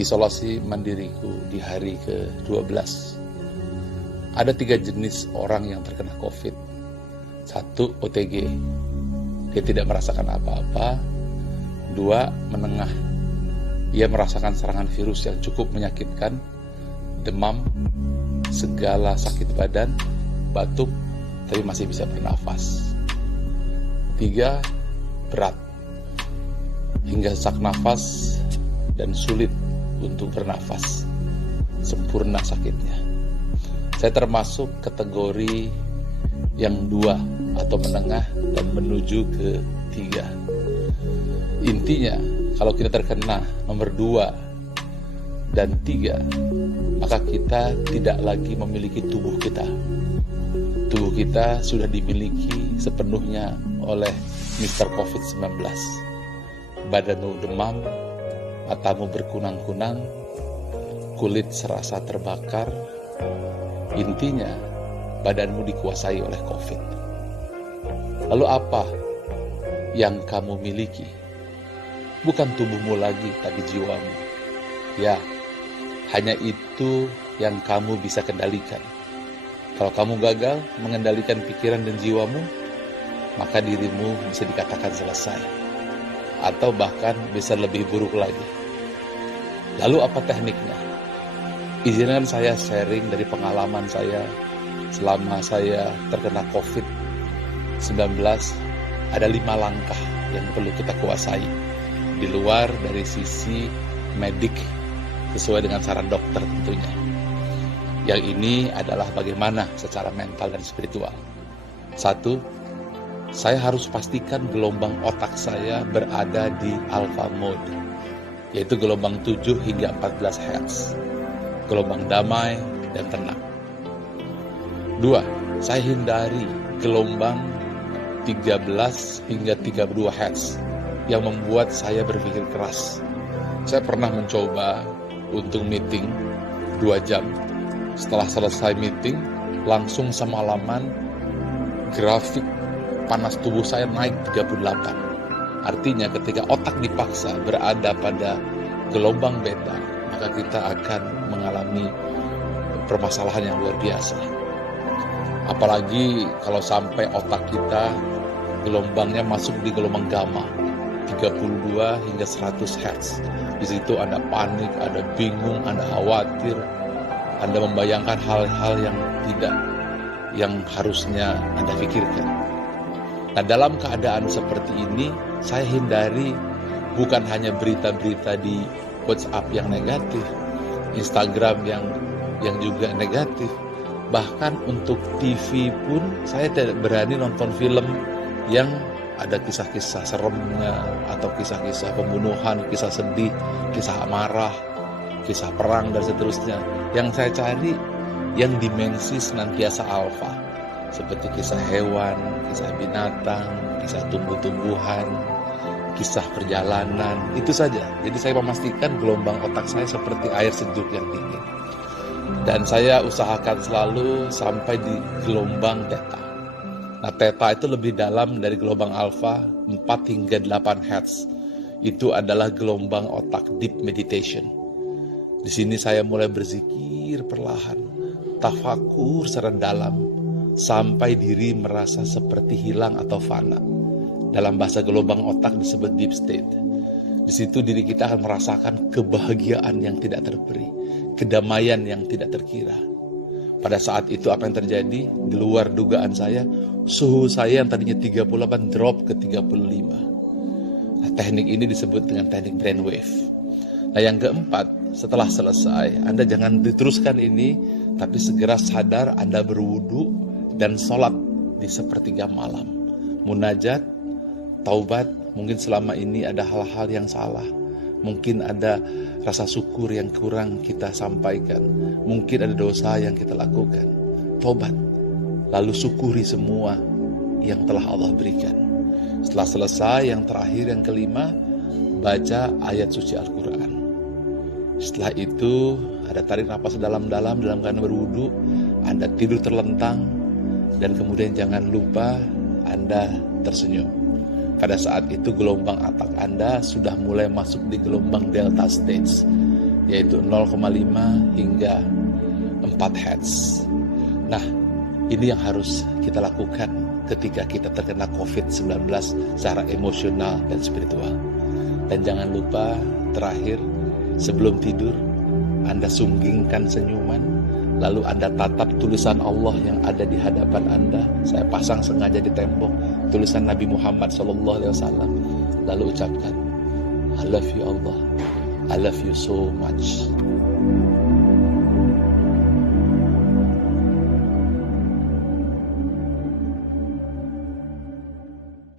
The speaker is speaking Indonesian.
Isolasi mandiriku di hari ke-12. Ada 3 jenis orang yang terkena COVID. 1, OTG. Dia tidak merasakan apa-apa. 2, menengah. Ia merasakan serangan virus yang cukup menyakitkan, demam, segala sakit badan, batuk, tapi masih bisa bernafas. 3, berat. Hingga sesak nafas dan sulit untuk bernafas, sempurna sakitnya. Saya termasuk kategori yang 2 atau menengah dan menuju ke 3. Intinya, kalau kita terkena nomor 2 dan 3, maka kita tidak lagi memiliki tubuh kita. Tubuh kita sudah dimiliki sepenuhnya oleh Mr. COVID-19. Badanmu demam, matamu berkunang-kunang, kulit serasa terbakar. Intinya, badanmu dikuasai oleh COVID. Lalu apa yang kamu miliki? Bukan tubuhmu lagi, tapi jiwamu. Ya, hanya itu yang kamu bisa kendalikan. Kalau kamu gagal mengendalikan pikiran dan jiwamu, maka dirimu bisa dikatakan selesai. Atau bahkan bisa lebih buruk lagi. Lalu apa tekniknya? Izinkan saya sharing dari pengalaman saya selama saya terkena COVID-19. Ada 5 langkah yang perlu kita kuasai di luar dari sisi medik sesuai dengan saran dokter tentunya. Yang ini adalah bagaimana secara mental dan spiritual. 1, saya harus pastikan gelombang otak saya berada di alpha mode, yaitu gelombang 7 hingga 14 Hz, gelombang damai dan tenang. 2, saya hindari gelombang 13 hingga 32 Hz yang membuat saya berpikir keras. Saya pernah mencoba untuk meeting 2 jam. Setelah selesai meeting, langsung semalaman grafik panas tubuh saya naik 38. Artinya ketika otak dipaksa berada pada gelombang beta, maka kita akan mengalami permasalahan yang luar biasa. Apalagi kalau sampai otak kita gelombangnya masuk di gelombang gamma, 32 hingga 100 Hz. Di situ Anda panik, Anda bingung, Anda khawatir, Anda membayangkan hal-hal yang harusnya Anda pikirkan. Nah, dalam keadaan seperti ini, saya hindari bukan hanya berita-berita di WhatsApp yang negatif, Instagram yang juga negatif. Bahkan untuk TV pun saya tidak berani nonton film yang ada kisah-kisah seremnya atau kisah-kisah pembunuhan, kisah sedih, kisah amarah, kisah perang dan seterusnya. Yang saya cari yang dimensi senantiasa alfa, seperti kisah hewan, kisah binatang, kisah tumbuh-tumbuhan, kisah perjalanan, itu saja. Jadi saya memastikan gelombang otak saya seperti air sejuk yang dingin. Dan saya usahakan selalu sampai di gelombang theta. Nah, theta itu lebih dalam dari gelombang alfa, 4 hingga 8 Hz. Itu adalah gelombang otak deep meditation. Di sini saya mulai berzikir perlahan, tafakur secara dalam, sampai diri merasa seperti hilang atau fana. Dalam bahasa gelombang otak disebut deep state. Di situ diri kita akan merasakan kebahagiaan yang tidak terperi, kedamaian yang tidak terkira. Pada saat itu apa yang terjadi? Di luar dugaan saya, suhu saya yang tadinya 38 drop ke 35. Nah, teknik ini disebut dengan teknik brainwave. Nah, yang keempat, setelah selesai, Anda jangan diteruskan ini, tapi segera sadar Anda berwudu dan sholat di sepertiga malam. Munajat, taubat, mungkin selama ini ada hal-hal yang salah. Mungkin ada rasa syukur yang kurang kita sampaikan. Mungkin ada dosa yang kita lakukan. Taubat, lalu syukuri semua yang telah Allah berikan. Setelah selesai, yang terakhir, yang kelima, baca ayat suci Al-Quran. Setelah itu, ada tarik napas dalam-dalam dalam keadaan berwudu. Anda tidur terlentang. Dan kemudian jangan lupa Anda tersenyum. Pada saat itu gelombang otak Anda sudah mulai masuk di gelombang delta stage, yaitu 0,5 hingga 4 Hz. Nah, ini yang harus kita lakukan ketika kita terkena COVID-19 secara emosional dan spiritual. Dan jangan lupa terakhir, sebelum tidur, Anda sunggingkan senyuman, lalu Anda tatap tulisan Allah yang ada di hadapan Anda. Saya pasang sengaja di tembok, tulisan Nabi Muhammad SAW. Lalu ucapkan, I love you Allah, I love you so much.